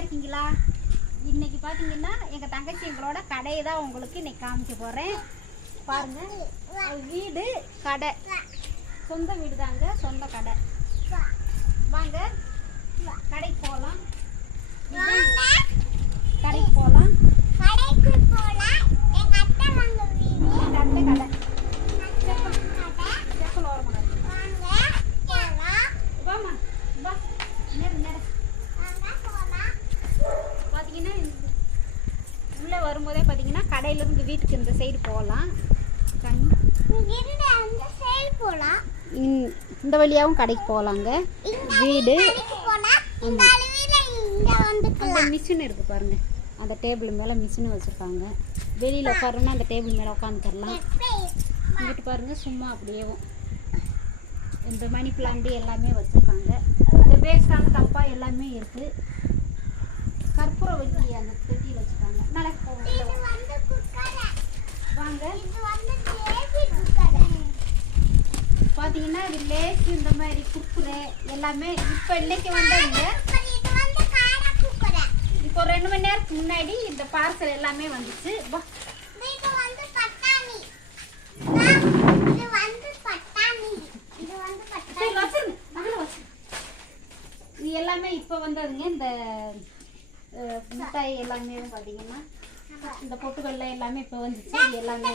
இருக்கீங்களா? இன்னைக்கு பார்த்தீங்கன்னா எங்கள் தங்கச்சி எங்களோட கடையை தான் உங்களுக்கு இன்னைக்கு காமிக்க போகிறேன். பாருங்கள், வீடு கடை, சொந்த வீடு தாங்க, சொந்த கடை. வாங்க கடைக்கு போகலாம். கடைக்கு போகலாம். எங்கள் அத்தை கடை செப்பல் ஓரமாக வாமா வா. நேரம் பார்த்தீங்கன்னா உள்ளே வரும்போதே பார்த்தீங்கன்னா கடையிலேருந்து வீட்டுக்கு இந்த சைடு போகலாம். இந்த வழியாகவும் கடைக்கு போகலாங்க. வீடு மிஷின் இருக்குது பாருங்கள், அந்த டேபிள் மேலே மிஷின் வச்சுருக்காங்க. வெளியில் உட்காரணும்னா அந்த டேபிள் மேலே உட்காந்துக்கலாம். இங்கிட்டு பாருங்கள், சும்மா அப்படியேவும் இந்த மணி பிளான்ட் எல்லாமே வச்சுருக்காங்க. இந்த வேஸ்டான டப்பா எல்லாமே இருக்குது. கற்பூரம் வச்சு அந்த பெட்டியில் வச்சுருக்காங்க. நாளைக்கு வாங்க. பார்த்தீங்கன்னா இது லேஸ், இந்த மாதிரி குக்குரை எல்லாமே இப்போ இன்னைக்கு வந்ததுங்க. இப்போ 2 மணி நேரத்துக்கு முன்னாடி இந்த பார்சல் எல்லாமே வந்துச்சு. இது எல்லாமே இப்போ வந்ததுங்க. இந்த மிட்டாய் எல்லாமே பார்த்தீங்கன்னா இந்த பொட்டுக்கல்ல எல்லாமே இப்போ வந்துச்சு. இது எல்லாமே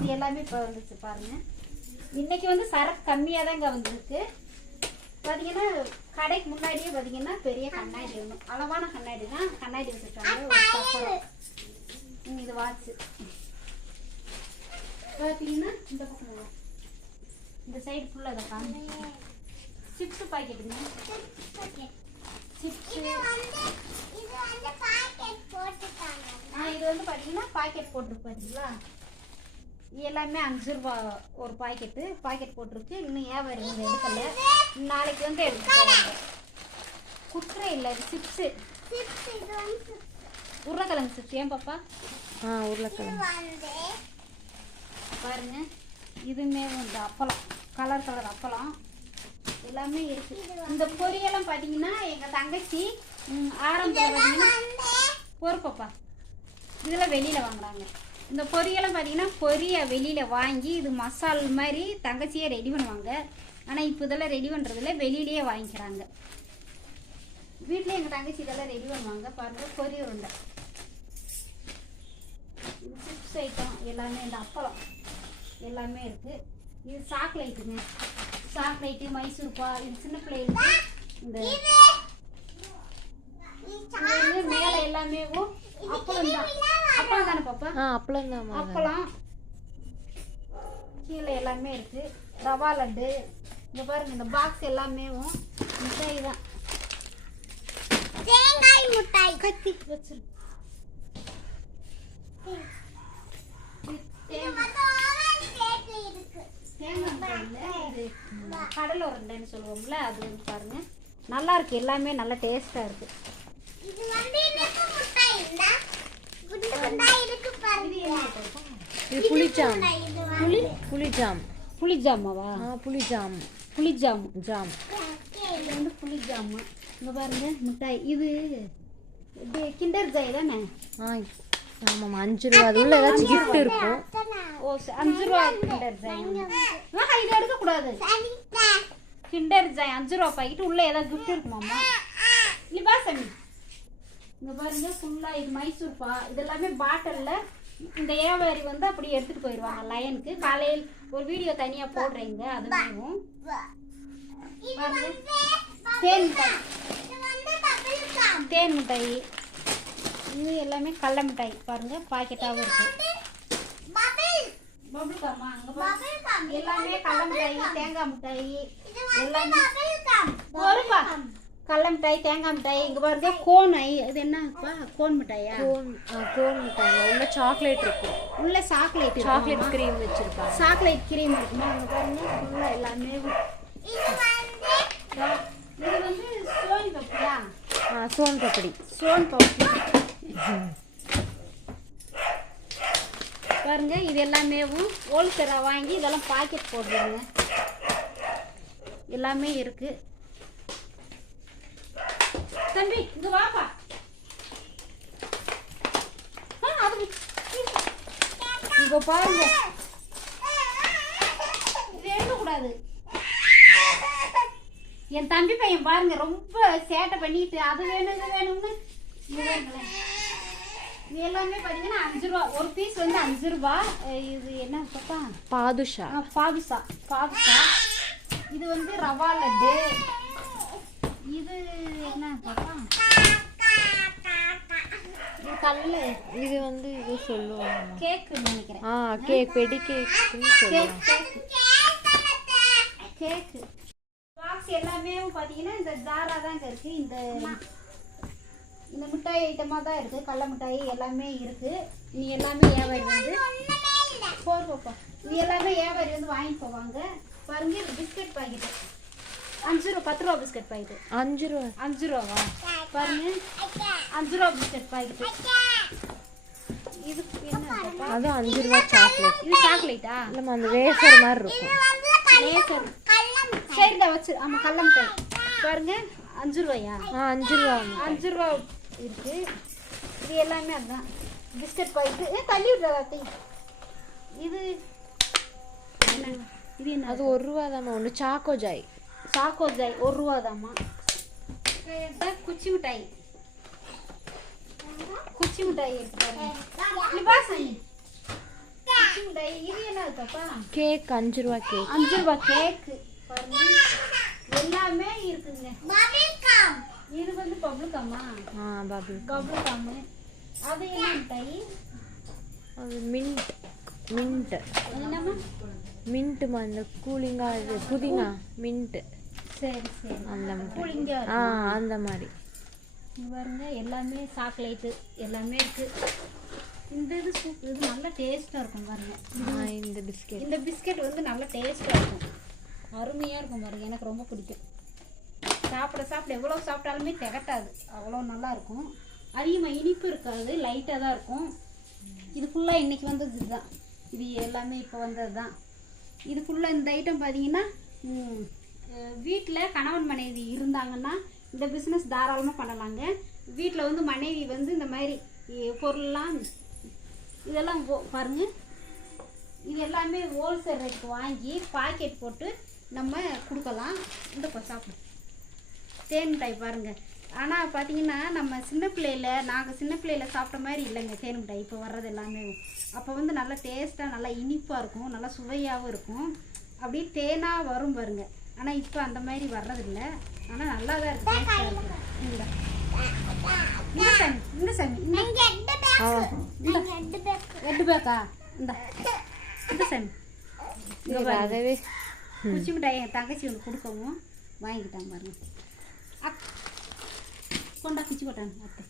இது எல்லாமே இப்போ வந்துச்சு பாருங்கள். இன்னைக்கு வந்து சரக்கு கம்மியாக தான் இங்கே வந்துருக்கு. பார்த்தீங்கன்னா கடைக்கு முன்னாடியே பார்த்தீங்கன்னா பெரிய கண்ணாடி வேணும், அளவான கண்ணாடி தான். கண்ணாடி வச்சுருக்காங்க. இது வாட்சு பார்த்தீங்கன்னா இந்த பக்கம் இந்த சைடு ஃபுல்லாக அதை காமிச்சு. சிப்ஸு பாக்கெட்டுங்க, சிப்ஸு. இது வந்து பார்த்தீங்கன்னா பாக்கெட் போட்டிருக்கு பார்த்தீங்களா. எல்லாமே 5 ரூபா ஒரு பாக்கெட் போட்டிருக்கு. இன்னும் ஏன் வருங்க எடுக்கல, நாளைக்கு வந்து எடுத்துக்கோங்க. குற்றை இல்லை, இது சிப்ஸு, உருளைக்கிழங்கு சிப்ஸ். ஏன் பாப்பா? உருளைக்கிழங்கு பாருங்க. இதுவுமே வந்து அப்பளம், கலர் அப்பளம் எல்லாமே இருக்கு. இந்த பொரியெல்லாம் பார்த்தீங்கன்னா எங்கள் தங்கச்சி ஆரம்பத்தில் பொறுப்பப்பா இதெல்லாம் வெளியில் வாங்குறாங்க. இந்த பொரியெல்லாம் பார்த்தீங்கன்னா வெளியில் வாங்கி இது மசால் மாதிரி தங்கச்சியே ரெடி பண்ணுவாங்க. ஆனால் இப்போ இதெல்லாம் ரெடி பண்ணுறதில்ல, வெளியிலேயே வாங்கிக்கிறாங்க. வீட்டில் எங்கள் தங்கச்சி இதெல்லாம் ரெடி பண்ணுவாங்க. பாருங்கள், பொரிய உருண்டை, இது சிப்ஸ் ஐட்டம் எல்லாமே, இந்த அப்பளம் எல்லாமே இருக்குது. இது சாக்லேட்டுங்க, சாக்லேட்டு, மைசூர்பா. இது சின்ன பிள்ளைகளுக்கு இந்த மேலே எல்லாமே அப்பளம் தான். அப்பளம் தானே பாப்பா? அப்பளம் தான். அப்பளம் கீழே எல்லாமே இருக்கு. ரவா லட்டு இங்க பாருங்க. இந்த பாக்ஸ் எல்லாமே மிட்டாய் தான். தேங்காய் மிட்டாய் கத்தி வச்சிரு. கடலை உருண்டைன்னு சொல்லுவோம்ல, அது வந்து பாருங்க நல்லா இருக்கு. எல்லாமே நல்லா டேஸ்டா இருக்கு. புளிஜாமாவா? புளிஜாம் ஜாம். இது வந்து புளிஜாமு. இங்க பாருங்க மிட்டாய். இது கிண்டர் ஜாய் தானே? ஆமாம், 5 ரூபா. அது உள்ள ஏதாச்சும் கிஃப்ட் இருக்கும். ஓ, 5 ரூபா கிண்டர் ஜாய். இது எடுக்கக்கூடாது. கிண்டர் ஜாய் 5 ரூபா பாக்கெட், உள்ள ஏதாவது கிஃப்ட் இருக்குமாம்மா? இல்லைப்பா சாமி. இங்கே பாருங்க ஃபுல்லாக இது மைசூர்பா. இதெல்லாமே பாட்டிலில் இந்த ஏவாரி வந்து அப்படி எடுத்துகிட்டு போயிடுவாங்க லயனுக்கு. காலையில் ஒரு வீடியோ தனியாக போடுறீங்க. அதுவும் தேன் மிட்டாய். இது எல்லாமே கடல மிட்டாய் பாருங்க, பாக்கெட்டாகவும் இருக்கு. பபுள்காமா எல்லாமே கடல மிட்டாய், தேங்காய் மிட்டாய் எல்லாமே ஒருப்பா. கடல மிட்டாய், தேங்காய் மிட்டாய். இங்கே பாருங்க கோன். இது என்னப்பா? கோன் மிட்டாயா? கோன் மிட்டாய் உள்ள சாக்லேட் இருக்கு. உள்ள சாக்லேட் க்ரீம் வச்சிருப்பாங்க. சாக்லேட் க்ரீம் இருக்குமா? இங்கே பாருங்க ஃபுல்லாக எல்லாமே. இது வந்து சோன் பப்படியா? சோன் பப்படி. பாருங்க, இது எல்லாமே ஹோல்சேலாக வாங்கி இதெல்லாம் பாக்கெட் போடுறீங்க. எல்லாமே இருக்குது. தம்பி இங்க வாப்பா. இங்க பாருங்க, இது எழுதக்கூடாது. என் தம்பி பையன் பாருங்க ரொம்ப சேட்டை பண்ணிட்டு அது வேணும் இது வேணும்னு. இது எல்லாமே பார்த்தீங்கன்னா 5 ரூபா ஒரு பீஸ் வந்து 5 ரூபா. இது என்ன பாப்பா? பாதுஷா. பாதுஷா. இது வந்து ரவா லட்டு. இது என்ன பாப்பா? இது கல்லு. இது வந்து இது சொல்லுவாங்க கேக்குன்னு நினைக்கிறேன். கேக் பெடி கேக்குன்னு சொல்லுவாங்க. கேக்கு பாக்ஸ் எல்லாமே பார்த்தீங்கன்னா இந்த ஜாரா தான் இருக்கு. இந்த மிட்டாய் ஐட்டமாக தான் இருக்குது. கடல மிட்டாய் எல்லாமே இருக்குது. நீ எல்லாமே வியாபாரி வந்து போப்பா, நீ எல்லாமே வியாபாரி வந்து வாங்கிட்டு போவாங்க. பாருங்க, இது பிஸ்கட் பாக்கெட்டு 5 ரூபா. 10 ரூபா பிஸ்கட் பாக்கெட்டு 5 ரூபா. 5 ரூபாவா? பாருங்க, 5 ரூபா பிஸ்கட் பாக்கெட்டு. இது என்ன? அது 5 ரூபா சாக்லேட். இது சாக்லேட்டா? இல்லைம்மா, அந்த வேஃபர் மாதிரி இருக்கும். லேசர். சரிடா வச்சு. ஆமாம், கடல மிட்டாய். பாருங்க, 5 ரூபாயா? 5 ரூபா. 5 ரூபா இருக்கு. இது எல்லாமே அதுதான் பிஸ்கட் பாக்கெட்டு. தள்ளி விட்றாத்தி. இது என்ன? இது என்ன? அது 1 ரூபா தாம்மா. ஒன்று சாக்கோ ஜாய். 1 ரூபா தாம்மா. குச்சி மிட்டாய். குச்சி மிட்டாய் இருக்கு பாருங்க. குச்சி மிட்டாய். இது என்ன பாப்பா? கேக் 5 ரூபா கேக். 5 ரூபா கேக்கு பாருங்க, எல்லாமே இருக்குங்க. இது வந்து பப்ளிகாமா? Bubble com. அது என்ன மிட்டாய்? அது மின்ட். என்னம்மா? மின்ட்டுமா, இந்த கூலிங்கா, இது புதினா மின்ட். சரி அந்த கூலிங்கா அந்த மாதிரி. பாருங்க, எல்லாமே சாக்லேட்டு எல்லாமே இருக்கு. இந்த இது இது நல்ல டேஸ்ட்டாக இருக்கும் பாருங்க. இந்த பிஸ்கெட் வந்து நல்ல டேஸ்ட்டாக இருக்கும், அருமையாக இருக்கும் பாருங்க. எனக்கு ரொம்ப பிடிக்கும். சாப்பிட எவ்வளோ சாப்பிட்டாலுமே திகட்டாது, அவ்வளோ நல்லா இருக்கும். அதிகமாக இனிப்பு இருக்காது, லைட்டாக தான் இருக்கும். இது ஃபுல்லாக இன்றைக்கி வந்தது இதுதான். இது எல்லாமே இப்போ வந்தது தான். இது ஃபுல்லாக இந்த ஐட்டம் பார்த்தீங்கன்னா வீட்டில் கணவன் மனைவி இருந்தாங்கன்னா இந்த பிஸ்னஸ் தாராளமாக பண்ணலாங்க. வீட்டில் வந்து மனைவி வந்து இந்த மாதிரி பொருள்லாம் இதெல்லாம் பாருங்கள், இது எல்லாமே ஹோல்சேல் ரேட்டுக்கு வாங்கி பாக்கெட் போட்டு நம்ம கொடுக்கலாம். இந்த சாப்பிடும் தேன் மிட்டாய் பாருங்கள். ஆனால் பார்த்தீங்கன்னா நம்ம நாங்கள் சின்ன பிள்ளையில் சாப்பிட்ட மாதிரி இல்லைங்க தேன் மிட்டாய் இப்போ வர்றது எல்லாமே. அப்போ வந்து நல்லா டேஸ்ட்டாக நல்லா இனிப்பாக இருக்கும், நல்லா சுவையாகவும் இருக்கும், அப்படியே தேனாக வரும் பாருங்க. ஆனால் இப்போ அந்த மாதிரி வர்றதில்ல, ஆனால் நல்லா தான் இருக்குது, டேஸ்ட்டாக இருக்குது. இந்த சாமி எட்டு பேக்கா? இந்த சாமி அதவே குச்சி மிட்டாய் என் தங்கச்சி ஒன்று கொடுக்கவும் வாங்கிக்கிட்டாங்க பாருங்க. கொண்டா குச்சி கொட்டாங்க அத்தை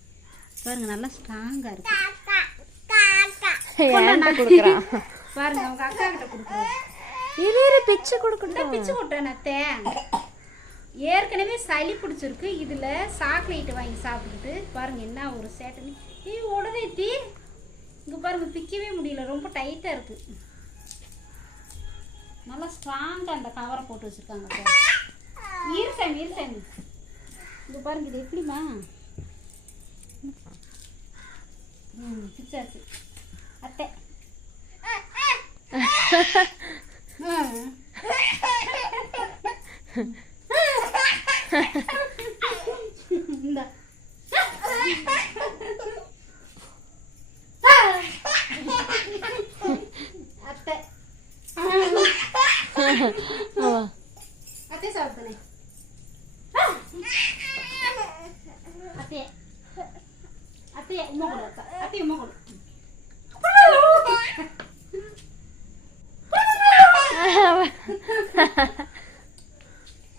பாருங்க, நல்லா ஸ்ட்ராங்காக இருக்கு. பாருங்க, அவங்க அக்கா கிட்ட கொடுக்குறேன். பிச்சு கொடுக்கணும். பிச்சு கொட்டேன் அத்தை. ஏற்கனவே சளி பிடிச்சிருக்கு, இதில் சாக்லேட்டு வாங்கி சாப்பிட்டுட்டு பாருங்க என்ன ஒரு சேட்டனி. உடனே இங்கே பாருங்க, பிக்கவே முடியல, ரொம்ப டைட்டாக இருக்குது. நல்லா ஸ்ட்ராங்காக அந்த கவரை போட்டு வச்சுருக்காங்க. ஈரசாமி இங்கே பாருங்க, இது எப்படிமா பிச்சாச்சு அத்தை. இந்த அத்தை அத்தை சாப்பிட்டேன். அத்தை உமா கொடு, அத்தை உமா கொடு.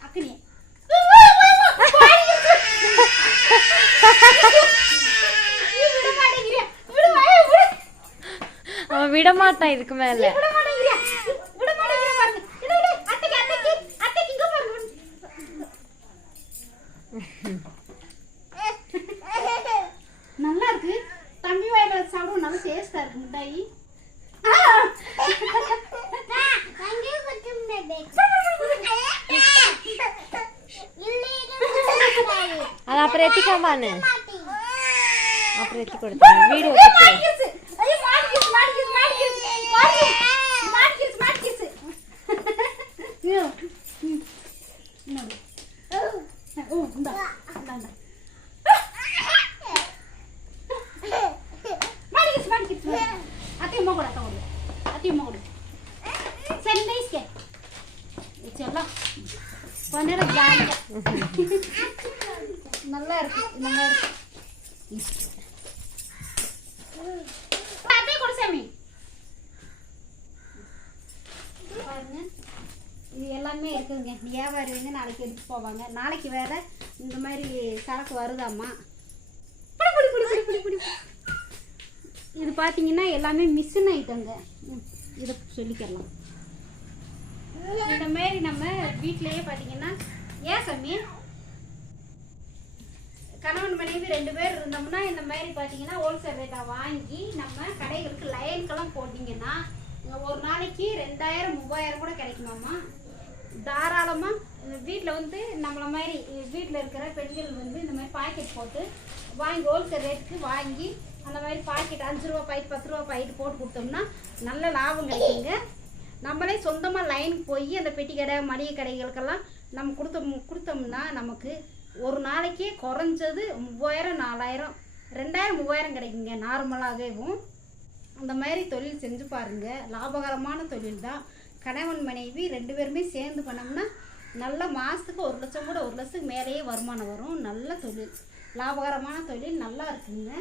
அக்கனே அவன் விடமாட்டான் இதுக்கு மேல. நல்லா இருக்கு, தம்பி வாயில சாப்பிடும், நல்லா டேஸ்டா இருக்கு மிட்டாய். அது அப்புறம் எத்திக்காமான்னு அப்புறம் எத்தி கொடுத்தேன் வீடியோ மாட்டிக்கிச்சு. ஐயோ, மாட்டிக்கிச்சு. ஐயோ, என்னது? ஓ, இந்தா. மாட்டிக்கிச்சு. அத்தையம்மா கூட. சரி, நைஸ்கே. செல்லம். கொஞ்ச நேரம் ஜாலியா. நல்லா இருக்கு. அப்படியே கொடு சாமி. பாருங்க, இது எல்லாமே இருக்குதுங்க. வியாபாரி வந்து நாளைக்கு எடுத்து போவாங்க. நாளைக்கு வேற இந்த மாதிரி சரக்கு வருதாம்மா. புடி. இது பார்த்தீங்கன்னா எல்லாமே மிஷின் ஐட்டங்க. இதை சொல்லிக்கலாம். இந்த மாதிரி நம்ம வீட்டிலேயே பார்த்தீங்கன்னா ஏன் சாமி கணவன் மனைவி 2 பேர் இருந்தோம்னா இந்த மாதிரி பார்த்தீங்கன்னா ஹோல்சேல் ரேட்டாக வாங்கி நம்ம கடைகளுக்கு லைனுக்கெல்லாம் போட்டிங்கன்னா ஒரு நாளைக்கு 2000 3000 கூட கிடைக்குமாம்மா. தாராளமாக வீட்டில் வந்து நம்மளை மாதிரி வீட்டில் இருக்கிற பெண்கள் வந்து இந்த மாதிரி பாக்கெட் போட்டு வாங்கி ஹோல்சேல் ரேட்டுக்கு வாங்கி அந்த மாதிரி பாக்கெட் 5 ரூபா பாக்கெட் 10 ரூபா பாக்கெட் போட்டு கொடுத்தோம்னா நல்ல லாபம் கிடைக்குங்க. நம்மளே சொந்தமாக லைனுக்கு போய் அந்த பெட்டி கடை மளிகை கடைகளுக்கெல்லாம் நம்ம கொடுத்தோம்னா நமக்கு ஒரு நாளைக்கே குறைஞ்சது 3000 4000 2000 3000 கிடைக்குங்க நார்மலாகவும். அந்த மாதிரி தொழில் செஞ்சு பாருங்கள். லாபகரமான தொழில் தான். கணவன் மனைவி 2 பேருமே சேர்ந்து பண்ணோம்னா நல்ல மாதத்துக்கு 1 லட்சம் கூட 1 லட்சத்துக்கு மேலேயே வருமானம் வரும். நல்ல தொழில், லாபகரமான தொழில், நல்லா இருக்குங்க.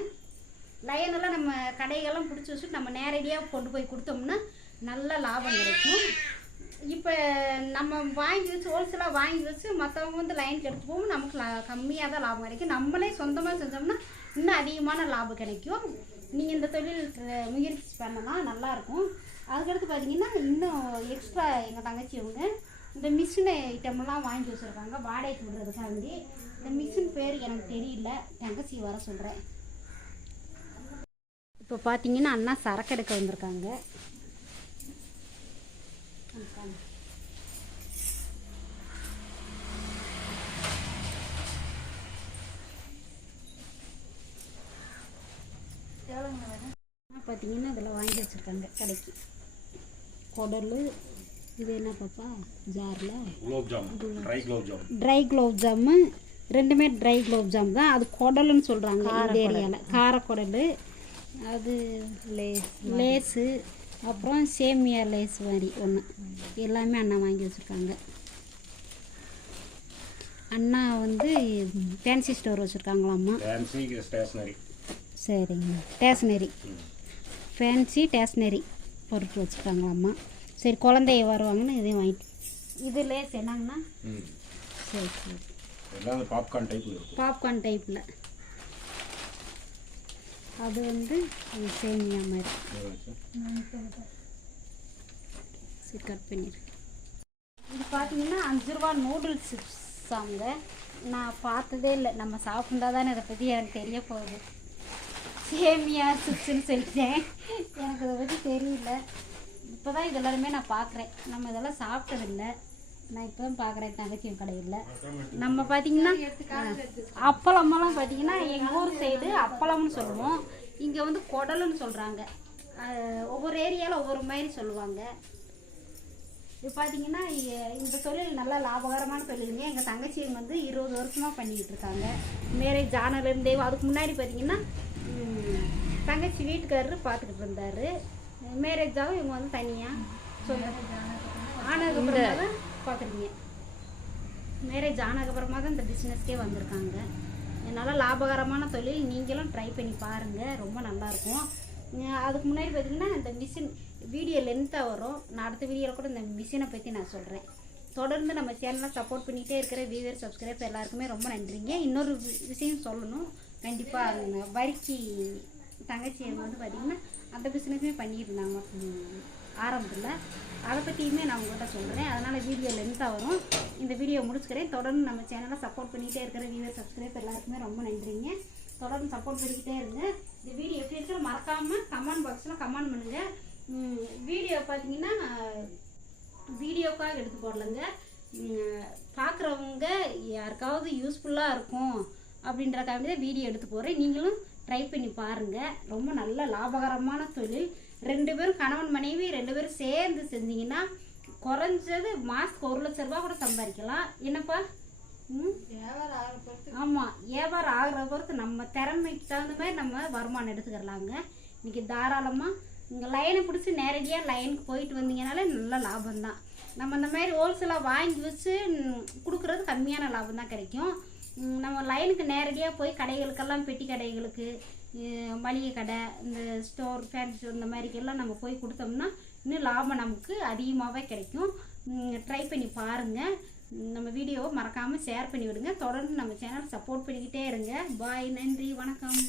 லைனெல்லாம் நம்ம கடைகள்லாம் பிடிச்சி வச்சுட்டு நம்ம நேரடியாக கொண்டு போய் கொடுத்தோம்னா நல்ல லாபம் கிடைக்கும். இப்போ நம்ம வாங்கி வச்சு ஹோல்சேலாக வாங்கி வச்சு மற்றவங்க வந்து லைனுக்கு எடுத்து போகும் நமக்கு கம்மியாக தான் லாபம் கிடைக்கும். நம்மளே சொந்தமாக செஞ்சோம்னா இன்னும் அதிகமான லாபம் கிடைக்கும். நீங்கள் இந்த தொழில் முயற்சி பண்ணலாம், நல்லாயிருக்கும். அதுக்கடுத்து பார்த்தீங்கன்னா இன்னும் எக்ஸ்ட்ரா எங்கள் தங்கச்சி அவங்க இந்த மிஷின் ஐட்டமெல்லாம் வாங்கி வச்சுருக்காங்க வாடகைக்கு விடுறதுக்காண்டி. இந்த மிஷின் பேர் எனக்கு தெரியல, தங்கச்சி வர சொல்கிறேன். இப்போ பார்த்தீங்கன்னா அண்ணா சரக்கு எடுக்க வந்திருக்காங்க. பார்த்தீங்கன்னா இதில் வாங்கி வச்சுருக்காங்க கடைக்கு. குடல், இது என்ன பாப்பா ஜாரில் ட்ரை குலோப் ஜாமு, 2மே ட்ரை குலோப் ஜாம் தான். அது குடலுன்னு சொல்கிறாங்க இந்த ஏரியாவில், காரக்குடல். அது லேஸு, அப்புறம் சேமியா லேஸ் மாதிரி ஒன்று, எல்லாமே அண்ணா வாங்கி வச்சுருக்காங்க. அண்ணா வந்து ஃபேன்சி ஸ்டோர் வச்சுருக்காங்களாம்மா. சரிங்க, ஸ்டேஷ்னரி, ஃபேன்சி ஸ்டேஷ்னரி பொருட்கள் வச்சுருக்காங்களாம்மா. சரி, குழந்தைய வருவாங்கன்னு இதையும் வாங்கிட்டு. இது லேஸ் என்னங்கண்ணா? சரி, பாப்கார்ன் டைப்பில். அது வந்து சேமியா மாதிரி. சரி, கட் பண்ணிடு. இது பார்த்தீங்கன்னா 5 ரூபா நூடுல்ஸ் சிப்ஸாங்க. நான் பார்த்ததே இல்லை, நம்ம சாப்பிட்டா தானே இதை பற்றி எனக்கு தெரிய போகுது. சேமியா சிப்ஸ்ன்னு சொல்லிட்டேன், எனக்கு அதை பற்றி தெரியல. இப்போ தான் இது எல்லாருமே நான் பார்க்குறேன். நம்ம இதெல்லாம் சாப்பிட்டதில்லை, நான் இப்போ தான் பார்க்குறேன் தங்கச்சியும் கடையில். நம்ம பார்த்திங்கன்னா அப்பளமெல்லாம் பார்த்திங்கன்னா எங்கள் ஊர் சைடு அப்பளம்னு சொல்லுவோம், இங்கே வந்து குடலுன்னு சொல்கிறாங்க. ஒவ்வொரு ஏரியாவில் ஒவ்வொரு மாதிரி சொல்லுவாங்க. இது பார்த்திங்கன்னா இந்த தொழில் நல்லா லாபகரமான தொழிலுங்க. எங்கள் தங்கச்சியும் வந்து 20 வருஷமாக பண்ணிக்கிட்டு இருக்காங்க. மேரேஜ் ஆனதுலேருந்தே. அதுக்கு முன்னாடி பார்த்திங்கன்னா தங்கச்சி வீட்டுக்காரரு பார்த்துக்கிட்டு இருந்தார். மேரேஜாகவும் இவங்க வந்து தனியாக ஆனதுக்கப்புறமா தான் பார்க்குறீங்க. மேரேஜ் ஆனதுக்கப்புறமா தான் இந்த பிஸ்னஸ்க்கே வந்திருக்காங்க. அதனால் லாபகரமான தொழில், நீங்களும் ட்ரை பண்ணி பாருங்கள், ரொம்ப நல்லாயிருக்கும். அதுக்கு முன்னாடி பார்த்திங்கன்னா இந்த மிஷின் வீடியோ லென்த்தாக வரும். நான் அடுத்த வீடியோவில் கூட இந்த மிஷினை பற்றி நான் சொல்கிறேன். தொடர்ந்து நம்ம சேனலை சப்போர்ட் பண்ணிகிட்டே இருக்கிற வியூவர் சப்ஸ்கிரைபர் எல்லாருக்குமே ரொம்ப நன்றிங்க. இன்னொரு விஷயம் சொல்லணும், கண்டிப்பாக வரிக்கு தங்கச்சி வந்து பார்த்திங்கன்னா அந்த பிஸ்னஸுமே பண்ணிட்டு இருந்தாங்க ஆரம்பத்தில். அதை பற்றியுமே நான் உங்கள்கிட்ட சொல்கிறேன். அதனால் வீடியோ லென்த்தாக வரும். இந்த வீடியோ முடிச்சுக்கிறேன். தொடர்ந்து நம்ம சேனலை சப்போர்ட் பண்ணிகிட்டே இருக்கிற வியூவர் சப்ஸ்கிரைபர் எல்லாருக்குமே ரொம்ப நன்றிங்க. தொடர்ந்து சப்போர்ட் பண்ணிக்கிட்டே இருங்க. இந்த வீடியோ எப்படி இருக்கிற மறக்காமல் கமெண்ட் பாக்ஸில் கமெண்ட் பண்ணுங்கள். வீடியோ பார்த்தீங்கன்னா வீடியோக்காக எடுத்து போடலைங்க, பார்க்குறவங்க யாருக்காவது யூஸ்ஃபுல்லாக இருக்கும் அப்படின்றக்காக தான் வீடியோ எடுத்து போகிறேன். நீங்களும் ட்ரை பண்ணி பாருங்கள். ரொம்ப நல்ல லாபகரமான தொழில். 2 பேரும் கணவன் மனைவி 2 பேரும் சேர்ந்து செஞ்சிங்கன்னா குறைஞ்சது மாதத்துக்கு 1 லட்ச ரூபா கூட சம்பாதிக்கலாம். என்னப்பா? ஆமாம், வியாபாரம் ஆகிற பொறுத்து நம்ம திறமைக்கு தகுந்த மாதிரி நம்ம வருமானம் எடுத்துக்கிறலாங்க. இன்றைக்கி தாராளமாக இங்கே லைனை பிடிச்சி நேரடியாக லைனுக்கு போயிட்டு வந்தீங்கனாலே நல்ல லாபம்தான். நம்ம இந்த மாதிரி ஹோல்சேலாக வாங்கி வச்சு கொடுக்குறது கம்மியான லாபம் தான் கிடைக்கும். நம்ம லைனுக்கு நேரடியாக போய் கடைகளுக்கெல்லாம் பெட்டி கடைகளுக்கு மளிகை கடை இந்த ஸ்டோர் ஃபேன்சி ஸ்டோர் இந்த மாதிரிக்கெல்லாம் நம்ம போய் கொடுத்தோம்னா இன்னும் லாபம் நமக்கு அதிகமாகவே கிடைக்கும். ட்ரை பண்ணி பாருங்கள். நம்ம வீடியோவை மறக்காமல் ஷேர் பண்ணி விடுங்க. தொடர்ந்து நம்ம சேனல் சப்போர்ட் பண்ணிக்கிட்டே இருங்க. பாய், நன்றி, வணக்கம்.